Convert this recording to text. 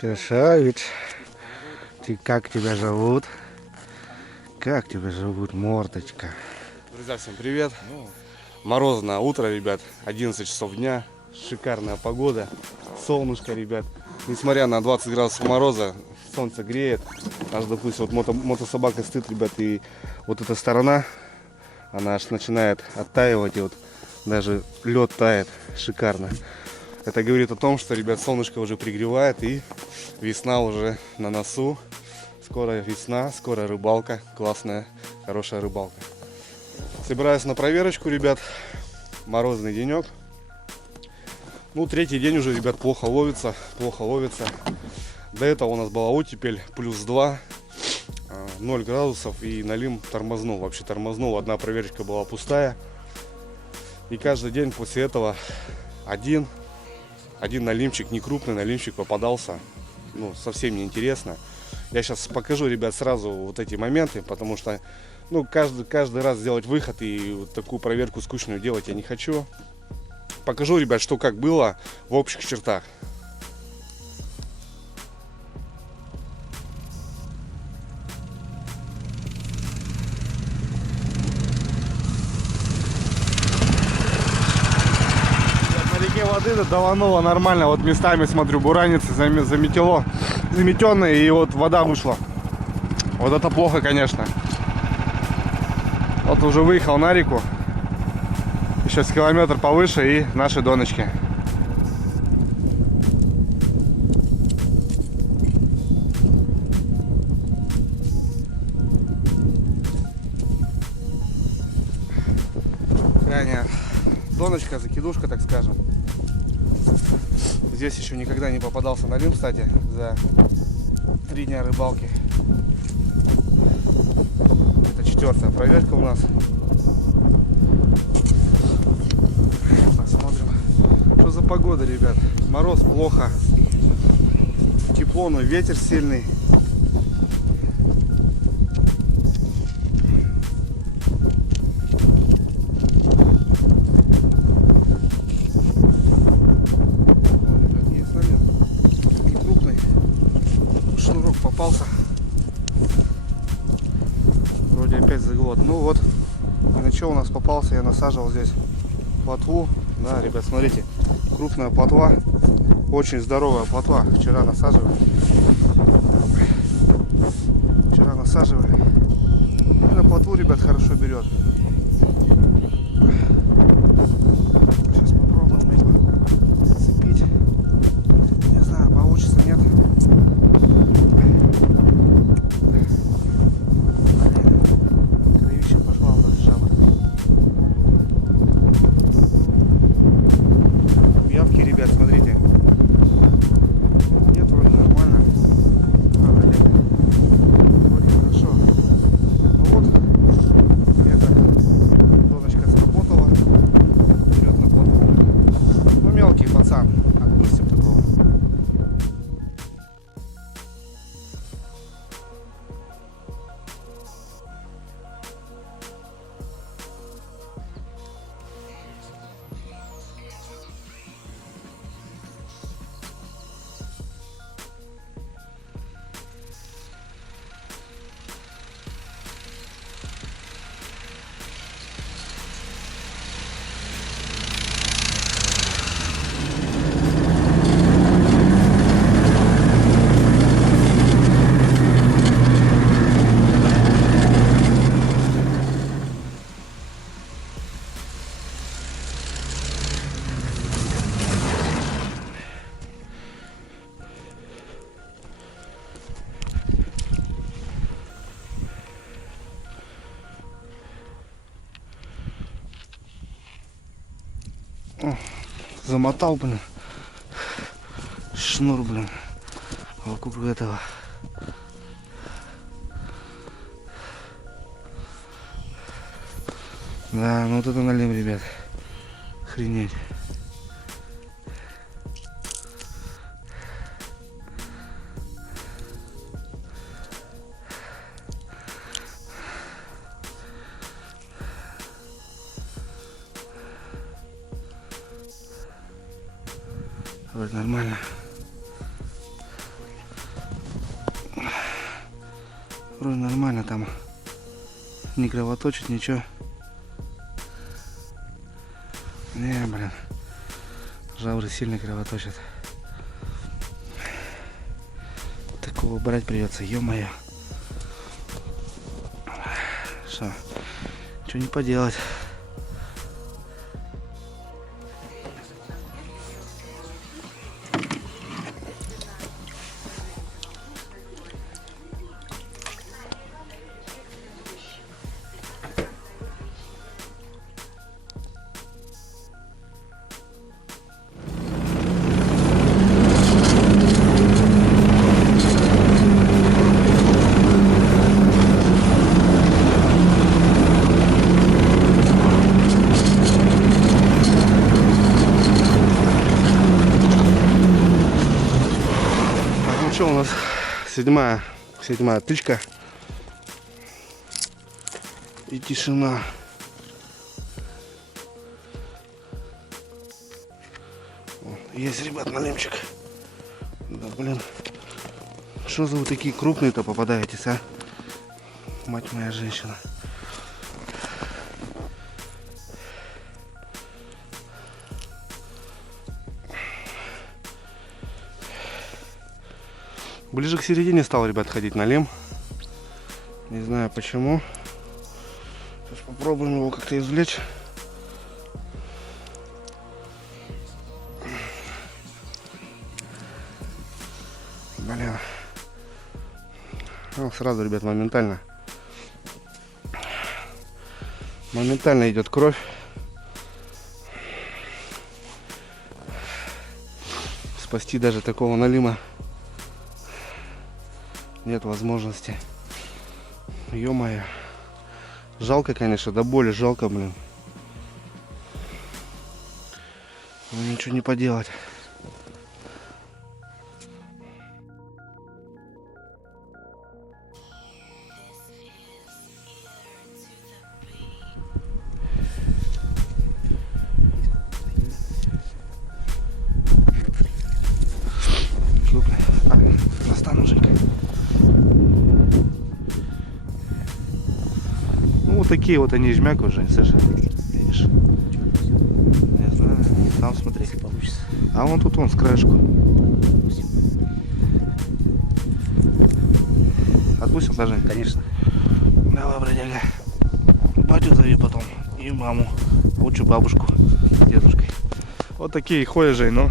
Красавец. Ты как тебя зовут? Как тебя зовут, мордочка? Друзья, всем привет. Морозное утро, ребят. 11 часов дня. Шикарная погода. Солнышко, ребят. Несмотря на 20 градусов мороза, солнце греет. Аж, допустим, вот мотособака стоит, ребят, и вот эта сторона, она аж начинает оттаивать, и вот даже лед тает. Шикарно. Это говорит о том, что, ребят, солнышко уже пригревает, и весна уже на носу. Скоро весна, скоро рыбалка. Классная, хорошая рыбалка. Собираюсь на проверочку, ребят. Морозный денек. Ну, третий день уже, ребят, плохо ловится. До этого у нас была оттепель, +2, 0 градусов, и налим тормознул. Вообще тормознул, одна проверочка была пустая. И каждый день после этого один налимчик, не крупный налимчик попадался. Ну, совсем не интересно. Я сейчас покажу, ребят, сразу вот эти моменты, потому что, ну, каждый раз сделать выход и вот такую проверку скучную делать я не хочу. Покажу, ребят, что как было в общих чертах. На реке воды давануло нормально, вот местами, смотрю, бураницы заметенные, и вот вода вышла. Вот это плохо, конечно. Вот уже выехал на реку. Еще с километр повыше, и наши доночки. Крайняя доночка, закидушка, так скажем. Здесь еще никогда не попадался налим, кстати, за 3 дня рыбалки. Это 4-я проверка у нас. Посмотрим, что за погода, ребят. Мороз плохо, тепло, но ветер сильный. Попался. Вроде опять заглот. Ну вот, и на что у нас попался, я насаживал здесь плотву. Да, ребят, смотрите, крупная плотва, очень здоровая плотва. Вчера насаживали. И на плотву, ребят, хорошо берет. Сейчас попробуем его зацепить. Не знаю, получится, нет. Замотал, блин, шнур, блин, вокруг этого. Да, ну вот это налим, ребят. Охренеть. Вроде нормально. Вроде нормально там. Не кровоточит, ничего. Не, блин. Жабры сильно кровоточат. Такого брать придется, ё-моё. Что? Что не поделать. У нас седьмая тычка и тишина. Есть, ребят, налимчик. Да, блин, что за вы такие крупные-то попадаетесь, а? Мать моя женщина. Ближе к середине стал, ребят, ходить на лем. Не знаю почему. Сейчас попробуем его как-то извлечь. Блин. Ну, сразу, ребят, моментально идет кровь. Спасти даже такого налима нет возможности. Ё-моё. Жалко, конечно, до боли жалко, блин. Но ничего не поделать. Крупный. Достану, Женька. Ну, вот такие вот они жмяк уже, слышишь? Видишь? Не знаю, сам смотри. Если получится. А вон тут с краешку. Отпустим даже? Конечно. Давай, бродяга. Батю зови потом. И маму. Лучше бабушку с дедушкой. Вот такие ходят же, но